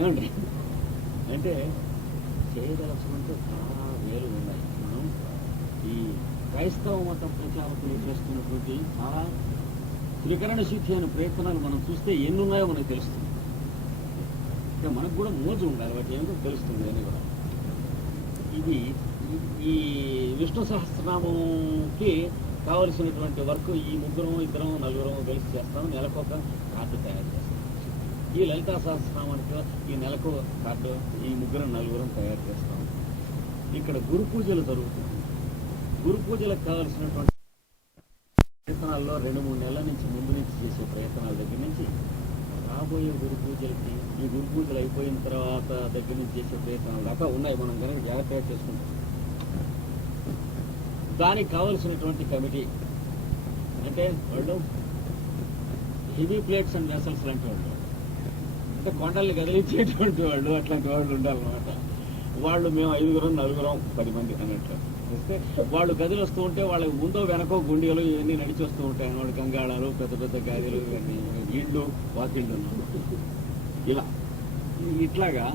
ఏమండి. అంటే చేయదలుచుకుంటే చాలా వేలు ఉన్నాయి. మనం ఈ క్రైస్తవ మత ప్రచారకులు చేస్తున్నటువంటి చాలా త్రికరణ శుద్ధి అనే ప్రయత్నాలు మనం చూస్తే ఎన్ని ఉన్నాయో మనకు తెలుస్తుంది. అంటే మనకు కూడా మోజు ఉండాలి, వాటి ఏమిటో తెలుస్తుంది అని కూడా. ఇది ఈ విష్ణు సహస్రనామంకి కావలసినటువంటి వర్క్ ఈ 3-4 కలిసి చేస్తాం. నెలకొక కార్డు తయారు చేస్తాం. ఈ లలితా సహస్రనామానికి ఈ నెలకు కార్డు ఈ 3-4 తయారు చేస్తాం. ఇక్కడ గురు పూజలు జరుగుతుంది. గురు పూజలకు కావలసినటువంటి ప్రయత్నాల్లో 2-3 నెలల నుంచి ముందు నుంచి చేసే ప్రయత్నాల దగ్గర నుంచి రాబోయే గురు పూజలకి, ఈ గురు పూజలు అయిపోయిన తర్వాత దగ్గర నుంచి చేసే ప్రయత్నాలు దాకా ఉన్నాయి. మనం కనుక జాగ్రత్తగా చేసుకుంటాం. దానికి కావలసినటువంటి కమిటీ అంటే వాళ్ళు హెవీ ప్లేట్స్ అండ్ వెసల్స్ లాంటి వాళ్ళు, అంటే కొండల్ని కదిలించేటువంటి వాళ్ళు, అట్లాంటి వాళ్ళు ఉండాలన్నమాట. వాళ్ళు మేము 5-4 10 మంది అన్నట్లు వస్తే వాళ్ళు గదిలు వస్తూ ఉంటే వాళ్ళకి ముందో వెనకో గుండెలు ఇవన్నీ నడిచి వస్తూ ఉంటాయి. వాళ్ళు గంగాళాలు, పెద్ద గదిలు, ఇవన్నీ ఇళ్ళు, వాకిళ్ళు ఇలా ఇట్లాగా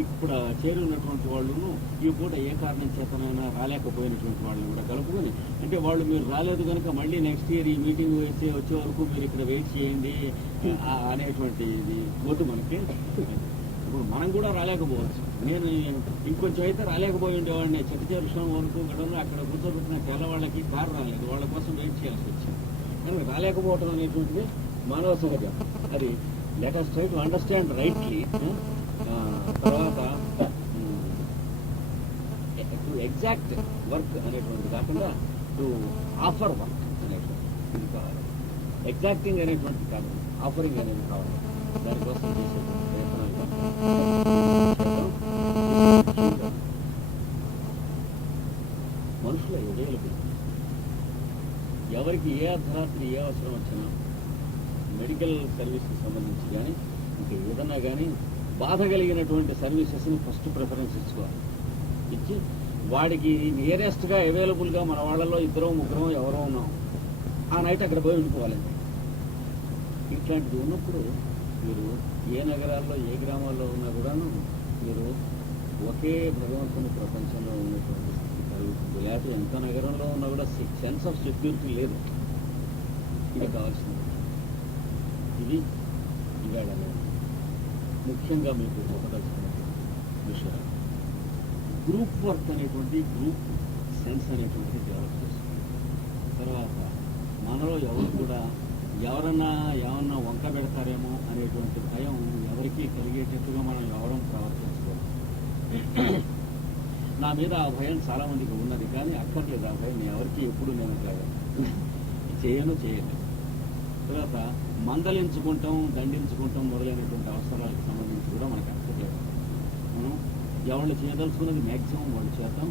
ఇప్పుడు చేరున్నటువంటి వాళ్ళను ఈ పూట ఏ కారణం చేతనైనా రాలేకపోయినటువంటి వాళ్ళని కూడా కలుపుకొని, అంటే వాళ్ళు మీరు రాలేదు కనుక మళ్ళీ నెక్స్ట్ ఇయర్ ఈ మీటింగ్ వచ్చే వరకు మీరు ఇక్కడ వెయిట్ చేయండి అనేటువంటి ఇది వద్దు మనకి. ఇప్పుడు మనం కూడా రాలేకపోవచ్చు. నేను ఇంకొంచెం అయితే రాలేకపోయి ఉండేవాడిని. చెట్టుచేరుషం వరకు గడంలో అక్కడ కూర్చోబెట్టిన తెల్లవాళ్ళకి కారు రాలేదు, వాళ్ళ కోసం వెయిట్ చేయాల్సి వచ్చింది. కానీ రాలేకపోవటం అనేటువంటిది మానవ సహజం. అది let us try to understand rightly. తర్వాత టు ఎగ్జాక్ట్ వర్క్ అనేటువంటిది కాకుండా టు ఆఫర్ వర్క్ అనేటువంటిది కావాలి. ఎగ్జాక్టింగ్ అనేటువంటిది కాదు, ఆఫరింగ్ అనేది కావాలి. దానికోసం చేసేటువంటి ప్రయత్నాలు మనుషుల అవైలబుల్. ఎవరికి ఏ అర్ధరాత్రి ఏ అవసరం వచ్చినా మెడికల్ సర్వీస్కి సంబంధించి కానీ ఇంకా ఏదన్నా కానీ బాధ కలిగినటువంటి సర్వీసెస్ని ఫస్ట్ ప్రిఫరెన్స్ ఇచ్చుకోవాలి. ఇచ్చి వాడికి నియరెస్ట్గా అవైలబుల్గా మన వాళ్ళలో 2-3 ఎవరో ఉన్నాం, ఆ నైట్ అక్కడ పోయి ఉండిపోవాలండి. ఇట్లాంటిది ఉన్నప్పుడు మీరు ఏ నగరాల్లో ఏ గ్రామాల్లో ఉన్నా కూడాను మీరు ఒకే భగవంతుని ప్రపంచంలో ఉన్నటువంటి స్థితి కలుగుతుంది. లేకపోతే ఎంత నగరంలో ఉన్నా కూడా సెన్స్ ఆఫ్ సెక్యూరిటీ లేదు. ఇది కావాల్సింది. ఇది ఇవాళ ముఖ్యంగా మీకు చెప్పదలుచుకున్నటువంటి విషయాలు. గ్రూప్ వర్క్ అనేటువంటి గ్రూప్ సెన్స్ అనేటువంటిది డెవలప్ చేస్తుంది. తర్వాత మనలో ఎవరు కూడా ఎవరన్నా ఏమన్నా వంక పెడతారేమో అనేటువంటి భయం ఎవరికి కలిగేటట్టుగా మనం ఎవరం ప్రవర్తించుకోవాలి. నా మీద ఆ భయం చాలా మందికి ఉన్నది, కానీ అక్కర్లేదు ఆ భయం. ఎవరికి ఎప్పుడు నేను చేయను. తర్వాత మందలించుకుంటాం, దండించుకుంటాం మొదలైనటువంటి అవసరాలకు సంబంధించి కూడా మనకు అక్కర్లేదు. మనం ఎవరిని చేయదలుచుకున్నది మ్యాక్సిమం వాళ్ళు చేద్దాం.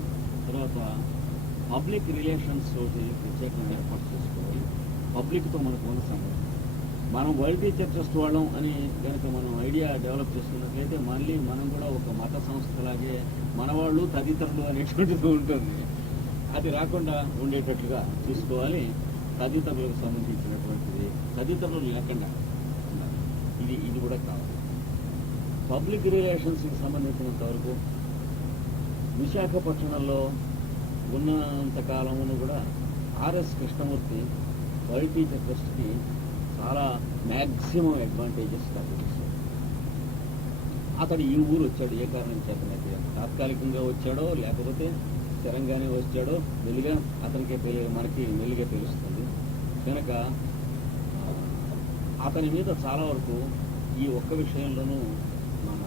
తర్వాత పబ్లిక్ రిలేషన్స్ తోటి ప్రత్యేకంగా ఏర్పాటు చేసుకోవాలి. పబ్లిక్తో మనకు ఉన్న సంబంధం. మనం వరల్డ్ టీచర్ ట్రస్ట్ వాళ్ళం అని కనుక మనం ఐడియా డెవలప్ చేసుకున్నట్లయితే మళ్ళీ మనం కూడా ఒక మత సంస్థలాగే మనవాళ్ళు తదితరులు అనేటువంటిది ఉంటుంది. అది రాకుండా ఉండేటట్లుగా చూసుకోవాలి. తదితరులకు సంబంధించినటువంటిది తదితరులు లేకుండా ఇది కూడా కావాలి. పబ్లిక్ రిలేషన్స్కి సంబంధించినంత వరకు విశాఖపట్నంలో ఉన్నంతకాలమును కూడా ఆర్ఎస్ కృష్ణమూర్తి వరల్డ్ టీచర్ ట్రస్ట్కి చాలా మ్యాక్సిమం అడ్వాంటేజెస్ కల్పిస్తాడు. అతడు ఈ ఊరు వచ్చాడు ఏ కారణం చేతనైతే, తాత్కాలికంగా వచ్చాడో లేకపోతే స్థిరంగానే వచ్చాడో మెల్లిగా అతనికే మనకి మెల్లిగా తెలుస్తుంది. కనుక అతని మీద చాలా వరకు ఈ ఒక్క విషయంలోనూ మన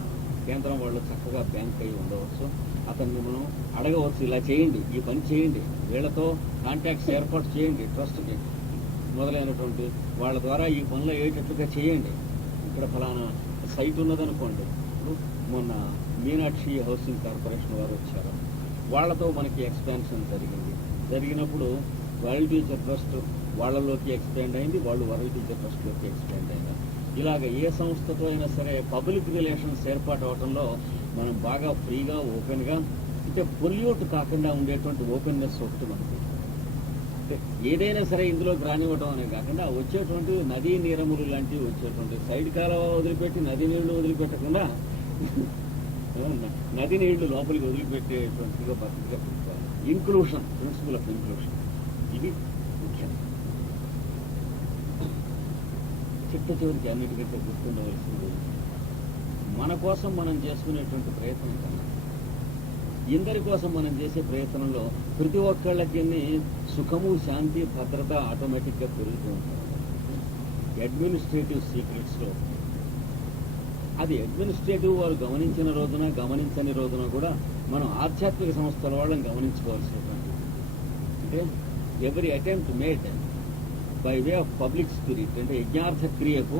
కేంద్రం వాళ్ళు చక్కగా బ్యాంక్ అయి ఉండవచ్చు. అతన్ని మనం అడగవచ్చు, ఇలా చేయండి, ఈ పని చేయండి, వీళ్ళతో కాంటాక్ట్స్ ఏర్పాటు చేయండి, ట్రస్ట్కి మొదలైనటువంటి వాళ్ళ ద్వారా ఈ పనులు అయ్యేటట్లుగా చేయండి. ఇక్కడ ఫలానా సైట్ ఉన్నదనుకోండి, మొన్న మీనాక్షి హౌసింగ్ కార్పొరేషన్ వారు వచ్చారు, వాళ్లతో మనకి ఎక్స్పాన్షన్ జరిగినప్పుడు వరల్డ్ టీచర్ ట్రస్ట్ వాళ్ళలోకి ఎక్స్పాండ్ అయింది, వాళ్ళు వరల్డ్ టీచర్ ట్రస్ట్లోకి ఎక్స్పాండ్ అయింది. ఇలాగ ఏ సంస్థతో అయినా సరే పబ్లిక్ రిలేషన్స్ ఏర్పాటు అవడంలో మనం బాగా ఫ్రీగా ఓపెన్గా, అంటే పొల్యూట్ కాకుండా ఉండేటువంటి ఓపెన్నెస్ ఒకటి మనకి. అంటే ఏదైనా సరే ఇందులోకి రానివ్వటం అనే కాకుండా వచ్చేటువంటి నదీ నీరములు లాంటివి వచ్చేటువంటి సైడ్ కాలువ వదిలిపెట్టి నదీ నీళ్లు వదిలిపెట్టకుండా నది నీళ్లు లోపలికి వదిలిపెట్టేటువంటిగా పద్ధతిగా పెట్టుకోవాలి. ఇంక్లూషన్, ప్రిన్సిపల్ ఆఫ్ ఇంక్లూషన్, ఇది ముఖ్యం. చివరికి అన్నిటికంటే గుర్తుండవలసింది మన కోసం మనం చేసుకునేటువంటి ప్రయత్నం కన్నా ఇందరి కోసం మనం చేసే ప్రయత్నంలో ప్రతి ఒక్కళ్ళకి సుఖము, శాంతి, భద్రత ఆటోమేటిక్గా పెరుగుతూ ఉంటారు. అడ్మినిస్ట్రేటివ్ సీక్రెట్స్లో అది అడ్మినిస్ట్రేటివ్ వారు గమనించిన రోజున గమనించని రోజున కూడా మనం ఆధ్యాత్మిక సంస్థల వాళ్ళని గమనించుకోవాల్సినటువంటి, అంటే ఎవరి attempt made by way of public spirit, అంటే యజ్ఞార్థ క్రియకు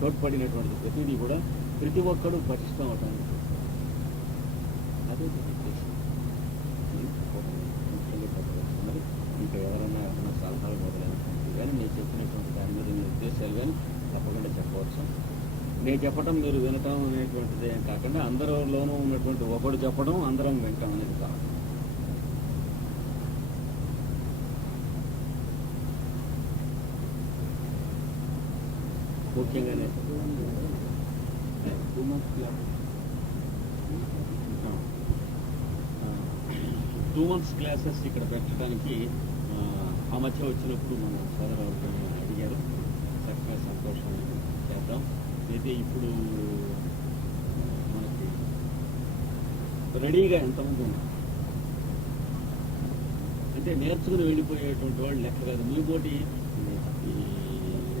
తోడ్పడినటువంటి ప్రతిదీ కూడా ప్రతి ఒక్కరూ పఠిస్తూ అవటానికి అదే ముఖ్యంగా. ఇంకా ఎవరైనా సలహాలు మొదలైనటువంటి కానీ నేను చెప్పినటువంటి దాని మీద మీ ఉద్దేశాలు కానీ తప్పకుండా చెప్పవచ్చు. నేను చెప్పడం మీరు వినటం అనేటువంటిదే కాకుండా అందరిలోనూ ఉన్నటువంటి ఒకడు చెప్పడం అందరం వింటాం అనేది కాదు. ముఖ్యంగానే 2 months క్లాసెస్ ఇక్కడ పెట్టడానికి ఆ మధ్య వచ్చినప్పుడు మన సోదరులు అడిగారు. చక్కగా సంతోషం చేద్దాం. అయితే ఇప్పుడు మనకి రెడీగా ఎంతమంది ఉన్నారు అంటే నేర్చుకుని వెళ్ళిపోయేటువంటి వాళ్ళు లెక్క కాదు. మీతోటి ఈ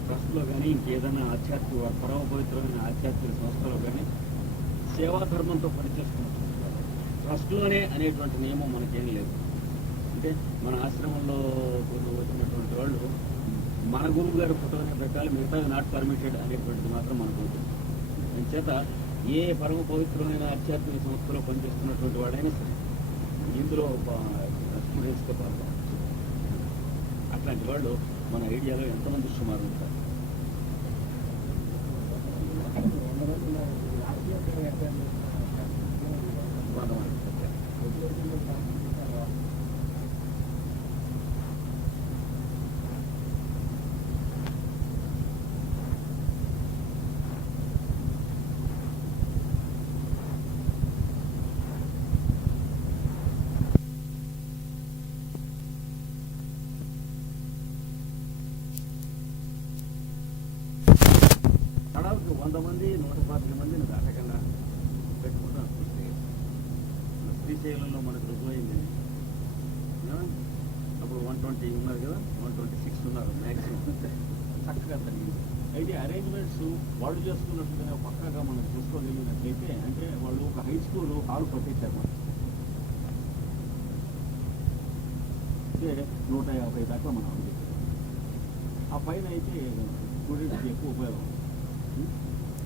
ట్రస్ట్లో కానీ ఇంకేదైనా ఆధ్యాత్మిక పరమ పవిత్రమైన ఆధ్యాత్మిక సంస్థలో కానీ సేవాధర్మంతో పనిచేస్తున్నటువంటి ట్రస్ట్లోనే అనేటువంటి నియమం మనకేం లేదు. అంటే మన ఆశ్రమంలో వచ్చినటువంటి వాళ్ళు మన గురువు గారి ఫోటోనే పెట్టాలి, మిగతా నాట్ పర్మిటెడ్ అనేటువంటిది మాత్రం మనకు ఉంటుంది. చేత ఏ పరమ పవిత్రమైన ఆధ్యాత్మిక సంస్థలో పనిచేస్తున్నటువంటి వాడైనా సరే ఇందులో స్టూడెంట్స్తో పాల్గొనవచ్చు. అట్లాంటి వాళ్ళు మన ఐడియాలో ఎంతమంది సుమారు ఉంటారు? తడవకి 100 మంది 125 మందిని దాటకుండా పెట్టుకుంటాం. శ్రీశైలంలో మనకు రుజువైంది. అప్పుడు 120 ఉన్నారు కదా, 126 ఉన్నారు మ్యాక్సిమం. చక్కగా జరిగింది. అయితే అరేంజ్మెంట్స్ వాళ్ళు చేసుకున్నట్టుగా పక్కాగా మనం చూసుకోగలిగినట్లయితే అంటే వాళ్ళు ఒక హై స్కూల్ హాల్ కట్టించారు మనం. అంటే 150 దాకా మనం అందించాం. ఆ పైన అయితే స్టూడెంట్స్కి ఎక్కువ ఉపయోగం.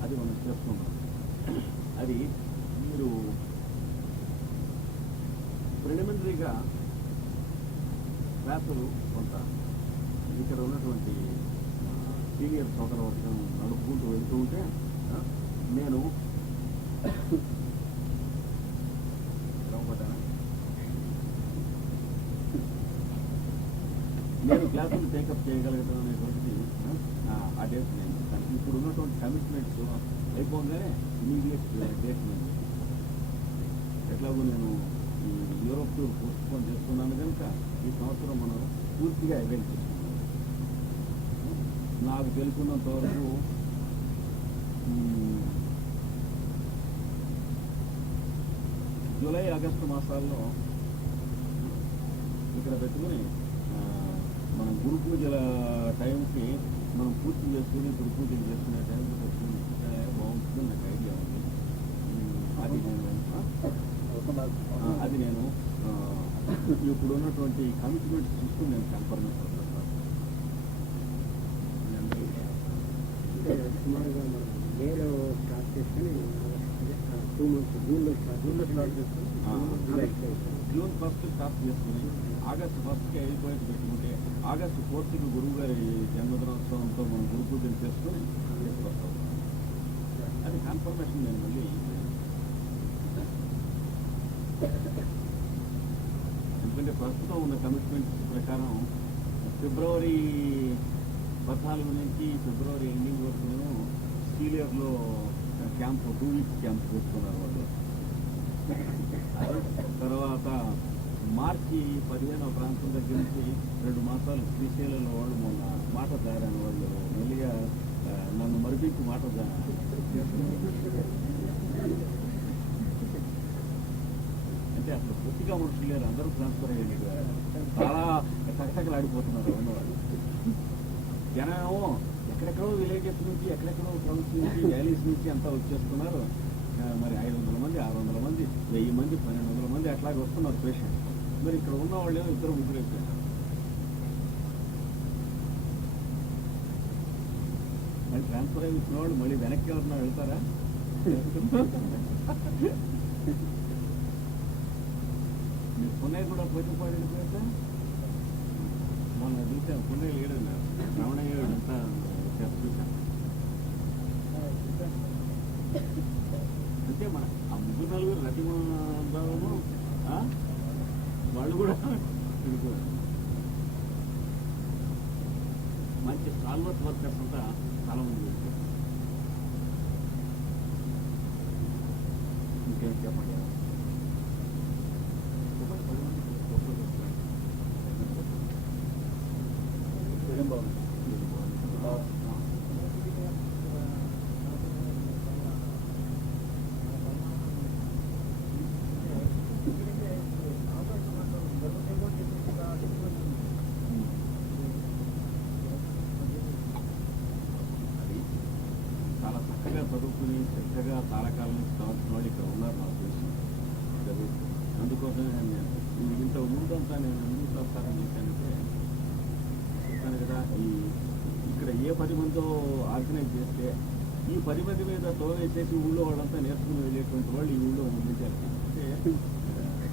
అది మనం చేసుకున్నాం. అది మీరు ప్రిలిమినరీగా క్లాసులు కొంత ఇక్కడ ఉన్నటువంటి సీనియర్ సోదరవర్గం నడుపుకుంటూ వెళ్తూ ఉంటే నేను క్లాసులు టేకప్ చేయగలగడం అనేటువంటిది ఆ డేట్ నేను ఇప్పుడు ఉన్నటువంటి కమిట్మెంట్స్ అయిపోగానే ఇమీడియట్ డేట్ నేను ఎట్లాగో నేను ఈ యూరోప్ టూర్ పోస్ట్పోన్ చేస్తున్నాను కనుక ఈ సంవత్సరం మనం పూర్తిగా అవైల్ చేసుకున్నాం. నాకు తెలుసున్నంత వరకు జూలై ఆగస్టు మాసాల్లో ఇక్కడ పెట్టుకుని మనం గురు పూజల టైంకి మనం పూర్తి చేసుకుని గురు పూజలు చేసుకునే టైంకి పెట్టుకుని బాగుంటుంది నాకు ఐడియా ఉంది. అది నేను ఇప్పుడు ఉన్నటువంటి కమిట్మెంట్స్ చూసుకుని నేను కన్ఫర్మేషన్ సుమారుగా మనం మేలో స్టార్ట్ చేసుకుని 2 months జూన్లో స్టార్ట్ చేసుకుని జూన్ 1st స్టార్ట్ చేసుకుని ఆగస్టు 1st అయిపోయేది పెట్టుకుంటే ఆగస్టు 4th గురువు గారి జన్మదినోత్సవంతో మనం గురు పూజలు చేసుకుని తీసుకొస్తాం. అది కన్ఫర్మేషన్ నేను మళ్ళీ ఎందుకంటే ప్రస్తుతం ఉన్న కమిట్మెంట్స్ ప్రకారం ఫిబ్రవరి 14 నుంచి ఫిబ్రవరి ఎండింగ్ వరకు నేను సీలియర్లో క్యాంప్ 2 weeks క్యాంప్ చేసుకున్నారు వాళ్ళు. తర్వాత మార్చి 15వ ప్రాంతం దగ్గర నుంచి 2 మాసాలు శ్రీశైలంలో వాళ్ళు మొన్న మాట తయారైన వాళ్ళు మెల్లిగా నన్ను మరిపించి మాట అంటే అసలు పూర్తిగా మనుషులు లేరు, అందరూ ట్రాన్స్ఫర్ అయ్యేది. చాలా చకచకలు ఆడిపోతున్నారు ఉన్నవాళ్ళు. జనం ఎక్కడెక్కడో విలేజెస్ నుంచి ఎక్కడెక్కడో టౌన్స్ నుంచి వ్యాలీస్ నుంచి అంతా వచ్చేస్తున్నారు. మరి 500 మంది 600 మంది 1000 మంది 1200 మంది అట్లాగే వస్తున్నారు పేషెంట్. మరి ఇక్కడ ఉన్న వాళ్ళేమో 2-3 అయిపోయారు. మరి ట్రాన్స్ఫర్ అయి వచ్చిన వాళ్ళు మళ్ళీ వెనక్కి ఎవరన్నా వెళ్తారా? మీరు పుణ్య కూడా పోటీ వెళ్ళిపోయాక మొన్న చూసాను. పుణ్య లేడు రమణయ్య అంతా చూసాను. అంటే మన ఆ 3-4 రతిమాను వాళ్ళు కూడా మంచి సాల్వర్స్ వర్కర్స్ అంతా చాలా మంది. ఇంకేం చెప్పండి. ఏం బాగుంది. అది చాలా చక్కగా చదువుకుని శ్రద్ధగా చాలా కాలం నుంచి చదువుతున్న వాళ్ళు ఇక్కడ ఉన్నారు నాకు తెలుసు. అందుకోసమే నేను ఇంత ముందంతా నేను ఎందుకు ప్రస్తారం చేశానంటే చెప్పాను కదా, ఇక్కడ ఏ 10 మందితో ఆర్గనైజ్ చేస్తే ఈ 10 మంది మీద తోవేసేసి ఊళ్ళో వాళ్ళంతా నేర్చుకుని వెళ్ళేటువంటి వాళ్ళు ఈ ఊళ్ళో మెంటాలిటీ. అంటే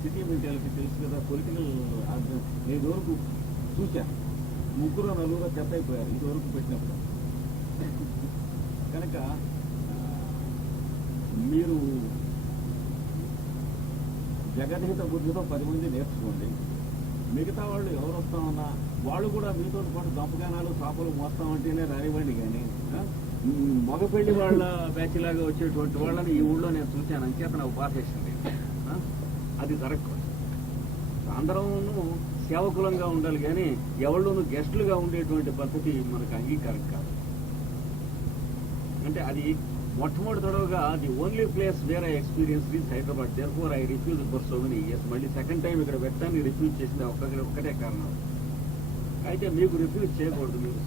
సిటీ మెంటాలిటీ తెలుసు కదా, పొలిటికల్ నేను ఇదివరకు చూశాను. 3-4 చెత్త అయిపోయారు ఇదివరకు పెట్టినప్పుడు. కనుక మీరు జగద్హిత బుద్ధితో 10 మంది నేర్చుకోండి. మిగతా వాళ్ళు ఎవరు వస్తామన్నా వాళ్ళు కూడా మీతో పాటు దంపగానాలు చాపలు మోస్తామంటేనే రానివ్వండి. కానీ మగపెళ్లి వాళ్ళ బ్యాచ్ లాగా వచ్చేటువంటి వాళ్ళని ఈ ఊళ్ళో నేను చూశాను. అంచేత నా ఉపాధేసింది. అది జరగకూడదు. అందరూ సేవకులంగా ఉండాలి కానీ ఎవళ్ళను గెస్టులుగా ఉండేటువంటి పద్ధతి మనకు అంగీకారం కాదు. అంటే అది మొట్టమొదటి తడవగా the only place where I experience is Hyderabad. Therefore I refuse for so many years. మళ్ళీ సెకండ్ టైం ఇక్కడ పెట్టడానికి రిఫ్యూజ్ చేసింది ఒక్కటే కారణం. అయితే మీకు రిఫ్యూజ్ చేయకూడదు. మీరు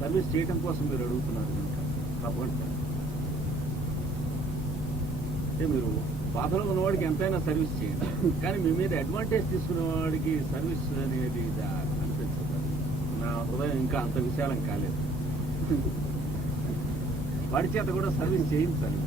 సర్వీస్ చేయడం కోసం మీరు అడుగుతున్నారు కనుక తప్పకుండా. అంటే మీరు బాధలో ఉన్నవాడికి ఎంతైనా సర్వీస్ చేయండి, కానీ మీ మీద అడ్వాంటేజ్ తీసుకునే వాడికి సర్వీస్ అనేది అనిపించదు. నా హృదయం ఇంకా అంత విశాలం కాలేదు. వాడి చేత కూడా సర్వీస్ చేయించాలి.